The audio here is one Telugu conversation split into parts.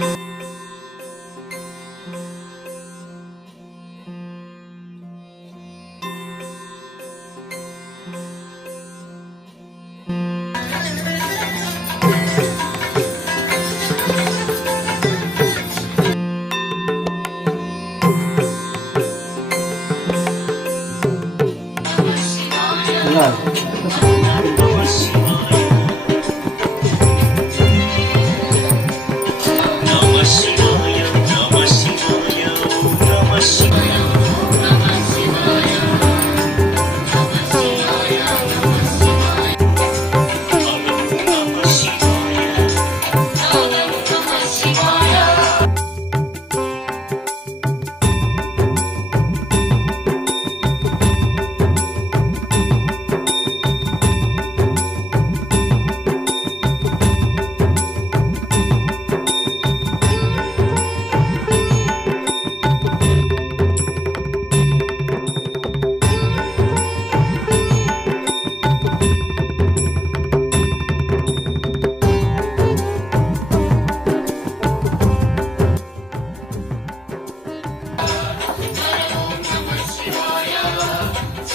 you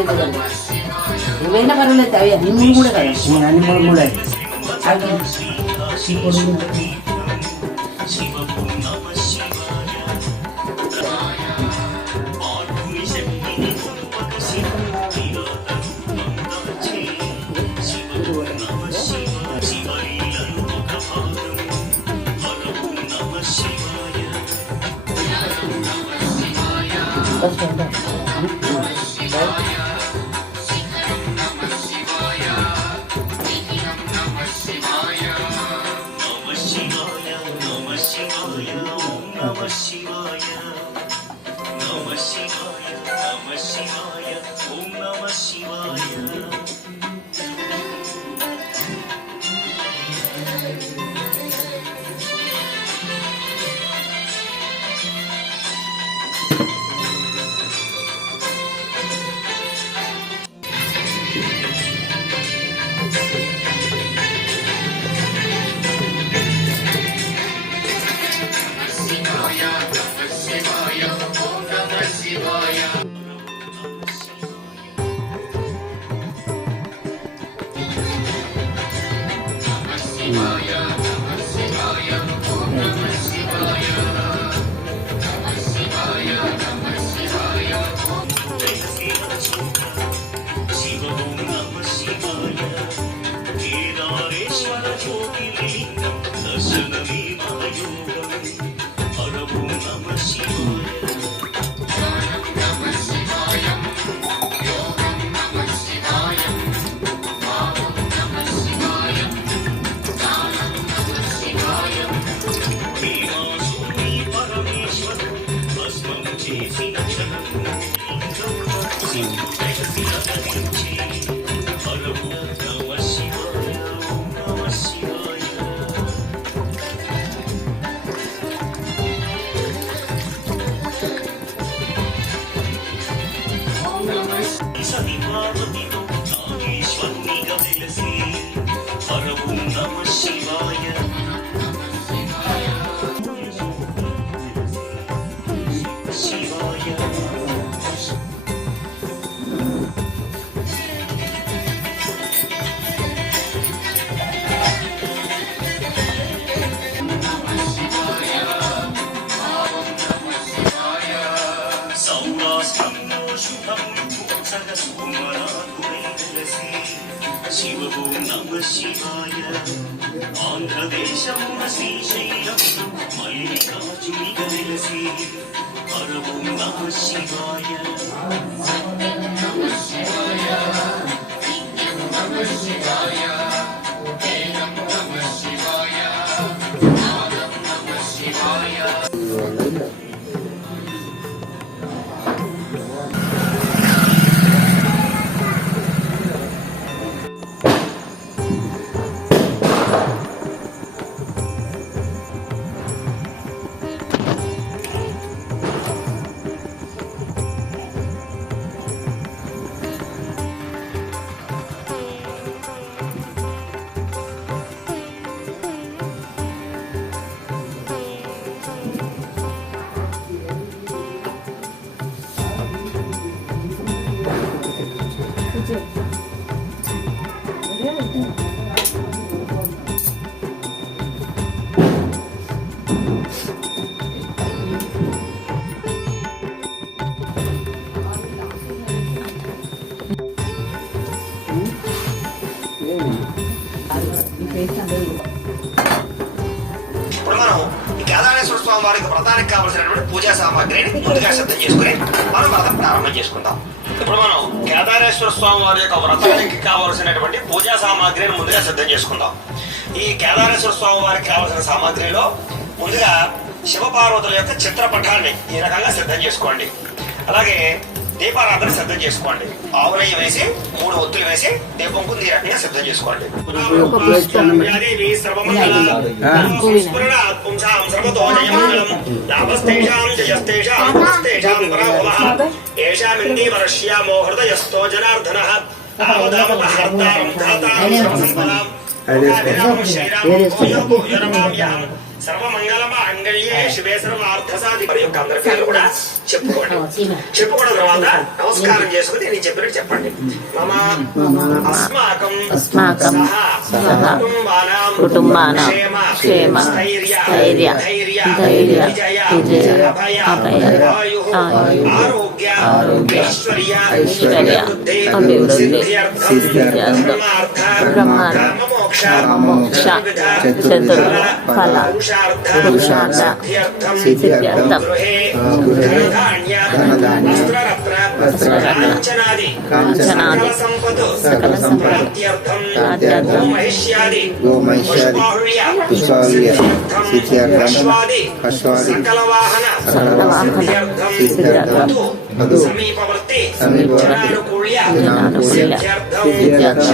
పెద్దదాన్ని ఏమైనా పర్వాలేదు అవి అన్ని మూడు కదా నేను అన్ని మూడు మూడు అవి Nice. శివాయ. ఆంధ్రదేశమున శ్రీశైలం మల్లికార్జునిగా వెలసి శివాయ ఇప్పుడు మనం ఈ కేదారేశ్వర స్వామి వారికి వ్రతానికి కావలసినటువంటి పూజా సామాగ్రిని ముందుగా సిద్ధం చేసుకుని మనం వ్రతం ప్రారంభం చేసుకుందాం. ఇప్పుడు మనం కేదారేశ్వర స్వామి వారి యొక్క వ్రతానికి కావలసినటువంటి పూజా సామాగ్రిని ముందుగా సిద్ధం చేసుకుందాం. ఈ కేదారేశ్వర స్వామి వారికి కావలసిన సామాగ్రిలో ముందుగా శివపార్వతుల యొక్క చిత్రపటాన్ని ఈ రకంగా సిద్ధం చేసుకోండి. అలాగే దీపారాధన సిద్ధం చేసుకోండి. ఆవులయ్య వేసి మూడు ఒత్తులు వేసి దీపం కుంది ఈ సిద్ధం చేసుకోండి. ఏషామిందీవరష్యామో హృదయస్థో జనార్దన కూడా చెప్పుకోండి తర్వాత నమస్కారం చేసుకుని నేను చెప్పినట్టు చెప్పండి మమ అస్మాకం అస్మాకం సహ క్షేమ క్షేమ స్థైర్య ధైర్య ధైర్య విజయ అభయ ఆయు ఆరోగ్య ఆరోగ్య ఐశ్వర్య అభివృద్ధి అభివృద్ధి मोक्ष मोक्ष चतुर्फल पुरुषार्थ सिद्ध्यर्थम धनधान्य కాంచనాది. కాంచనాది. సకల సంపత్ సకల సంపత్ ప్రాప్త్యర్థం ప్రాప్త్యర్థం గోమహిష్యాది పుష్పాహుళ్య అశ్వాది సకల వాహన సిద్ధ్యర్థం. సమీపవర్తి. జనానుకూల్య. సిద్ధ్యర్థం.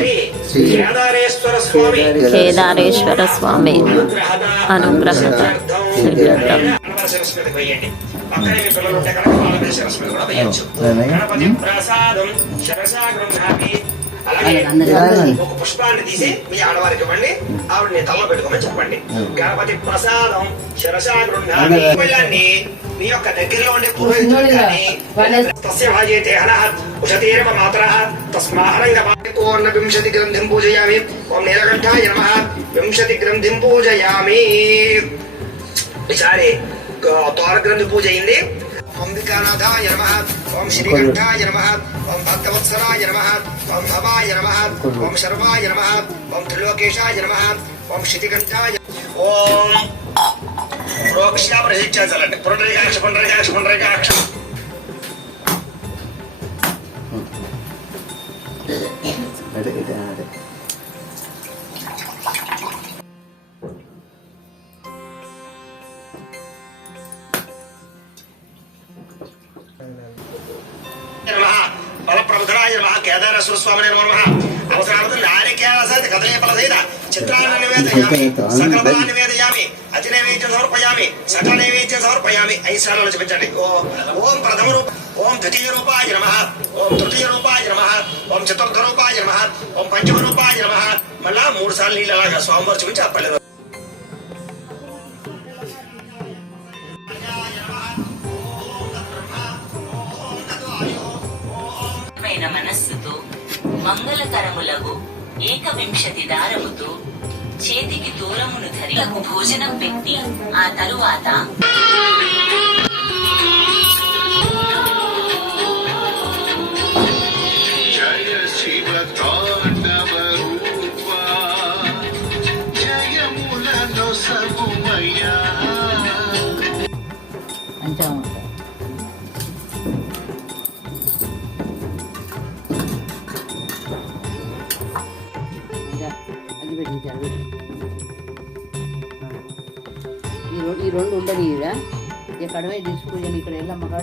శ్రీ కేదారేశ్వర స్వామి. కేదారేశ్వర స్వామి. అనుగ్రహత సిద్ధ్యర్థం. పిల్లలు ఉంటే కనుక కూడా వేయచ్చు. గణపతి ప్రసాదం శిరసా ఒక పుష్పాన్ని తీసి మీ ఆడవారికి ఇవ్వండి ఆవిడని తల పెట్టుకోమని చెప్పండి. గణపతి ప్రసాదం శిరసా గృహామి వెళ్ళండి. మీ యొక్క దగ్గరలో ఉండే పురోహితుడు కానీ తస్య భాజేతే హనః ఉషతేరవ మాతరః తస్మాహరైరమార్ణ వింశతి గ్రంథిం పూజయామి. ఓం నీలకంఠాయ నమః వింశతి గ్రంథిం పూజయామి. ఈసారి తోర గ్రంథి పూజ అయింది. అంబికానాథాయ నమ. ఓం శ్రీకంఠాయ నమ. ఓం భక్తవత్సరాయ నమ. ఓం భవాయ నమ. ఓం శర్వాయ నమ. ఓం త్రిలోకేశాయ నమ. ఓం శితికంఠాయ ఓం. ప్రోక్ష ప్రతిష్ఠించాలండి పునరేకాక్ష పునరేకాక్ష పునరేకాక్ష అదే. సకల ఫలాన్ని నివేదయామి అతి నైవేద్యం సమర్పయామి సకల నైవేద్యం సమర్పయామి. ఐదు సార్లు చూపించండి ఓ ఓం ప్రథమ రూప ఓం ద్వితీయ రూపాయ నమ ఓం తృతీయ రూపాయ నమ ఓం చతుర్థ రూపాయ నమ ఓం పంచమ రూపాయ నమ. మళ్ళా మూడు సార్లు నీళ్ళు అలాగా స్వామివారు చూపించి అప్పలేదు మైన మనస్సుతో మంగళకరములగు ఏకవింశతి దారముతో చేతికి దూరమును ధరిలకు భోజనం పెట్టి ఆ తరువాత ಕಡಿಮೆ ದಿಸ್ಕೊಂಡಿದ್ದೀನಿ ಈ ಕಡೆ ಎಲ್ಲ ಮಗಳ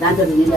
దాంట్లో నీళ్ళు